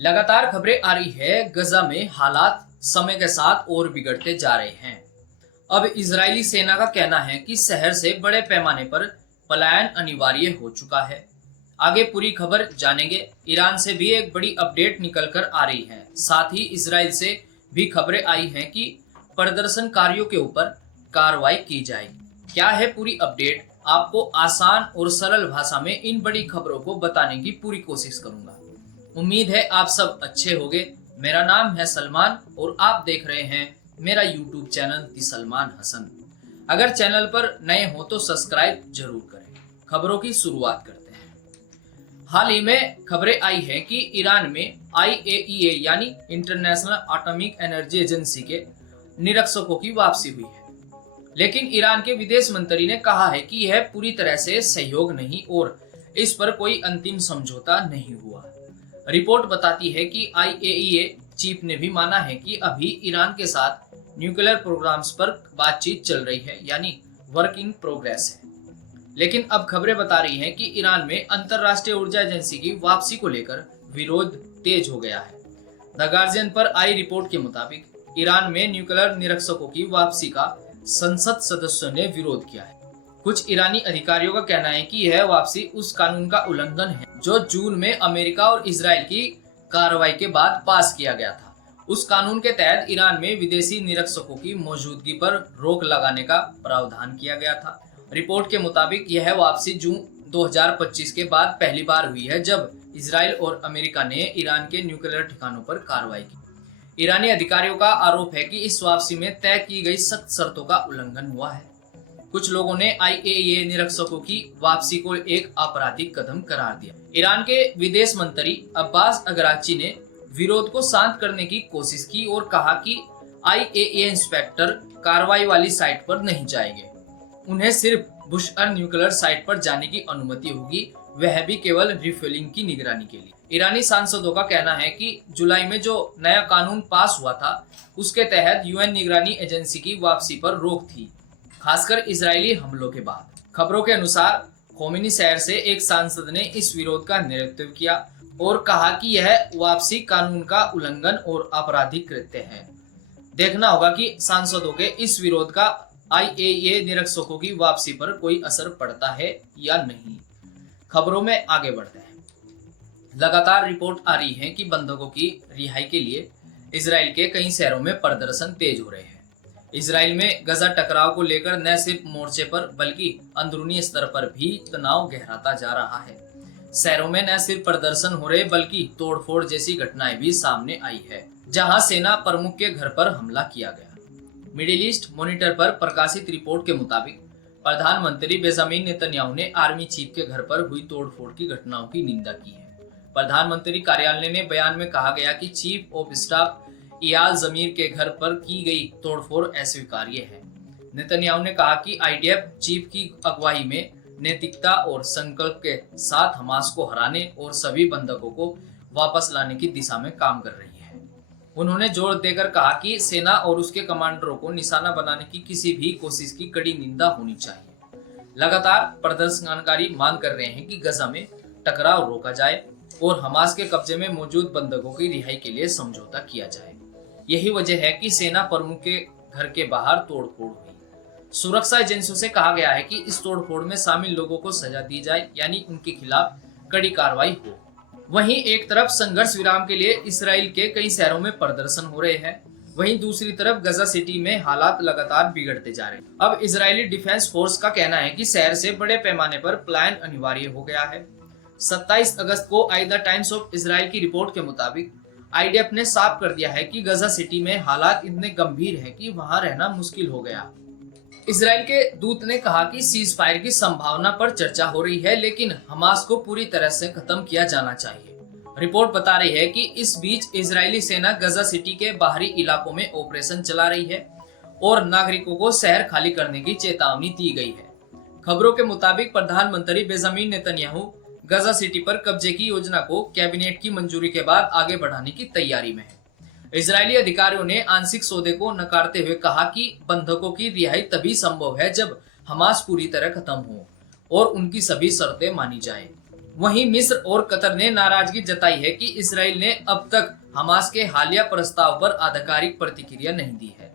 लगातार खबरें आ रही है गजा में हालात समय के साथ और बिगड़ते जा रहे हैं। अब इजरायली सेना का कहना है कि शहर से बड़े पैमाने पर पलायन अनिवार्य हो चुका है। आगे पूरी खबर जानेंगे। ईरान से भी एक बड़ी अपडेट निकलकर आ रही है। साथ ही इजराइल से भी खबरें आई हैं कि प्रदर्शनकारियों के ऊपर कार्रवाई की जाएगी। क्या है पूरी अपडेट, आपको आसान और सरल भाषा में इन बड़ी खबरों को बताने की पूरी कोशिश करूंगा। उम्मीद है आप सब अच्छे होंगे। मेरा नाम है सलमान और आप देख रहे हैं मेरा यूट्यूब चैनल दी सलमान हसन। अगर चैनल पर नए हो तो सब्सक्राइब जरूर करें। खबरों की शुरुआत करते हैं। हाल ही में खबरें आई है कि ईरान में IAEA यानी इंटरनेशनल एटॉमिक एनर्जी एजेंसी के निरीक्षकों की वापसी हुई है, लेकिन ईरान के विदेश मंत्री ने कहा है कि यह पूरी तरह से सहयोग नहीं और इस पर कोई अंतिम समझौता नहीं हुआ। रिपोर्ट बताती है कि IAEA चीफ ने भी माना है कि अभी ईरान के साथ न्यूक्लियर प्रोग्राम्स पर बातचीत चल रही है, यानी वर्क इन प्रोग्रेस है। लेकिन अब खबरें बता रही हैं कि ईरान में अंतरराष्ट्रीय ऊर्जा एजेंसी की वापसी को लेकर विरोध तेज हो गया है। द गार्जियन पर आई रिपोर्ट के मुताबिक ईरान में न्यूक्लियर निरीक्षकों की वापसी का संसद सदस्यों ने विरोध किया है। कुछ ईरानी अधिकारियों का कहना है कि यह वापसी उस कानून का उल्लंघन है जो जून में अमेरिका और इजराइल की कार्रवाई के बाद पास किया गया था। उस कानून के तहत ईरान में विदेशी निरीक्षकों की मौजूदगी पर रोक लगाने का प्रावधान किया गया था। रिपोर्ट के मुताबिक यह वापसी जून 2025 के बाद पहली बार हुई है जब इजराइल और अमेरिका ने ईरान के न्यूक्लियर ठिकानों पर कार्रवाई की। ईरानी अधिकारियों का आरोप है कि इस वापसी में तय की गई सख्त शर्तों का उल्लंघन हुआ है। कुछ लोगों ने IAEA निरीक्षकों की वापसी को एक आपराधिक कदम करार दिया। ईरान के विदेश मंत्री अब्बास अगराची ने विरोध को शांत करने की कोशिश की और कहा कि IAEA इंस्पेक्टर कार्रवाई वाली साइट पर नहीं जाएंगे। उन्हें सिर्फ बुशअर न्यूक्लियर साइट पर जाने की अनुमति होगी, वह भी केवल रिफ्यूलिंग की निगरानी के लिए। ईरानी सांसदों का कहना है कि जुलाई में जो नया कानून पास हुआ था उसके तहत UN निगरानी एजेंसी की वापसी पर रोक थी, खासकर इजरायली हमलों के बाद। खबरों के अनुसार खोमेनी शहर से एक सांसद ने इस विरोध का नेतृत्व किया और कहा कि यह वापसी कानून का उल्लंघन और आपराधिक कृत्य है। देखना होगा कि सांसदों के इस विरोध का IAEA निरीक्षकों की वापसी पर कोई असर पड़ता है या नहीं। खबरों में आगे बढ़ते हैं। लगातार रिपोर्ट आ रही है कि बंधकों की रिहाई के लिए इजराइल के कई शहरों में प्रदर्शन तेज हो रहे हैं। इजराइल में गजा टकराव को लेकर न सिर्फ मोर्चे पर बल्कि अंदरूनी स्तर पर भी तनाव गहराता जा रहा है। शहरों में न सिर्फ प्रदर्शन हो रहे बल्कि तोड़फोड़ जैसी घटनाएं भी सामने आई है, जहां सेना प्रमुख के घर पर हमला किया गया। मिडिल ईस्ट मॉनिटर पर प्रकाशित रिपोर्ट के मुताबिक प्रधानमंत्री बेंजामिन नेतन्याहू ने आर्मी चीफ के घर पर हुई तोड़फोड़ की घटनाओं की निंदा की है। प्रधानमंत्री कार्यालय ने बयान में कहा गया कि चीफ ऑफ स्टाफ इयाल जमीर के घर पर की गई तोड़फोड़ अस्वीकार्य है। नेतन्याहू ने कहा कि IDF चीफ की अगुवाई में नैतिकता और संकल्प के साथ हमास को हराने और सभी बंधकों को वापस लाने की दिशा में काम कर रही है। उन्होंने जोर देकर कहा कि सेना और उसके कमांडरों को निशाना बनाने की किसी भी कोशिश की कड़ी निंदा होनी चाहिए। लगातार प्रदर्शनकारी मांग कर रहे हैं कि गजा में टकराव रोका जाए और हमास के कब्जे में मौजूद बंधकों की रिहाई के लिए समझौता किया जाए। यही वजह है कि सेना प्रमुख के घर के बाहर तोड़फोड़ हुई। सुरक्षा एजेंसियों से कहा गया है कि इस तोड़फोड़ में शामिल लोगों को सजा दी जाए, यानी उनके खिलाफ कड़ी कार्रवाई हो। वहीं एक तरफ संघर्ष विराम के लिए इसराइल के कई शहरों में प्रदर्शन हो रहे हैं, वहीं दूसरी तरफ गजा सिटी में हालात लगातार बिगड़ते जा रहे हैं। अब इजरायली डिफेंस फोर्स का कहना है कि शहर से बड़े पैमाने पर पलायन अनिवार्य हो गया है। 27 अगस्त को I the times of Israel की रिपोर्ट के मुताबिक IDF ने साफ कर दिया है कि गजा सिटी में हालात इतने गंभीर हैं कि वहां रहना मुश्किल हो गया। इजराइल के दूत ने कहा कि सीज फायर की संभावना पर चर्चा हो रही है, लेकिन हमास को पूरी तरह से खत्म किया जाना चाहिए। रिपोर्ट बता रही है कि इस बीच इजरायली सेना गजा सिटी के बाहरी इलाकों में ऑपरेशन चला रही है और नागरिकों को शहर खाली करने की चेतावनी दी गई है। खबरों के मुताबिक प्रधानमंत्री बेंजामिन नेतन्याहू गजा सिटी पर कब्जे की योजना को कैबिनेट की मंजूरी के बाद आगे बढ़ाने की तैयारी में है। इजरायली अधिकारियों ने आंशिक सौदे को नकारते हुए कहा कि बंधकों की रिहाई तभी संभव है जब हमास पूरी तरह खत्म हो और उनकी सभी शर्तें मानी जाए। वहीं मिस्र और कतर ने नाराजगी जताई है कि इसराइल ने अब तक हमास के हालिया प्रस्ताव पर आधिकारिक प्रतिक्रिया नहीं दी है,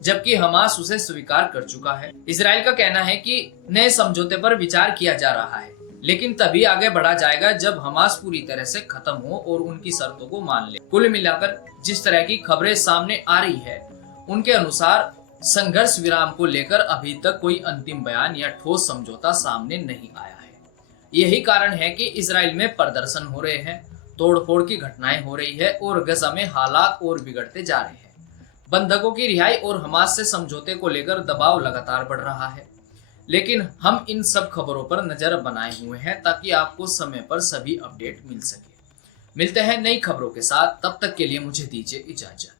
जबकि हमास उसे स्वीकार कर चुका है। इसराइल का कहना है कि नए समझौते पर विचार किया जा रहा है, लेकिन तभी आगे बढ़ा जाएगा जब हमास पूरी तरह से खत्म हो और उनकी शर्तों को मान ले। कुल मिलाकर जिस तरह की खबरें सामने आ रही है, उनके अनुसार संघर्ष विराम को लेकर अभी तक कोई अंतिम बयान या ठोस समझौता सामने नहीं आया है। यही कारण है कि इसराइल में प्रदर्शन हो रहे हैं, तोड़फोड़ की घटनाएं हो रही है और गजा में हालात और बिगड़ते जा रहे हैं। बंधकों की रिहाई और हमास से समझौते को लेकर दबाव लगातार बढ़ रहा है, लेकिन हम इन सब खबरों पर नजर बनाए हुए हैं ताकि आपको समय पर सभी अपडेट मिल सके। मिलते हैं नई खबरों के साथ, तब तक के लिए मुझे दीजिए इजाजत।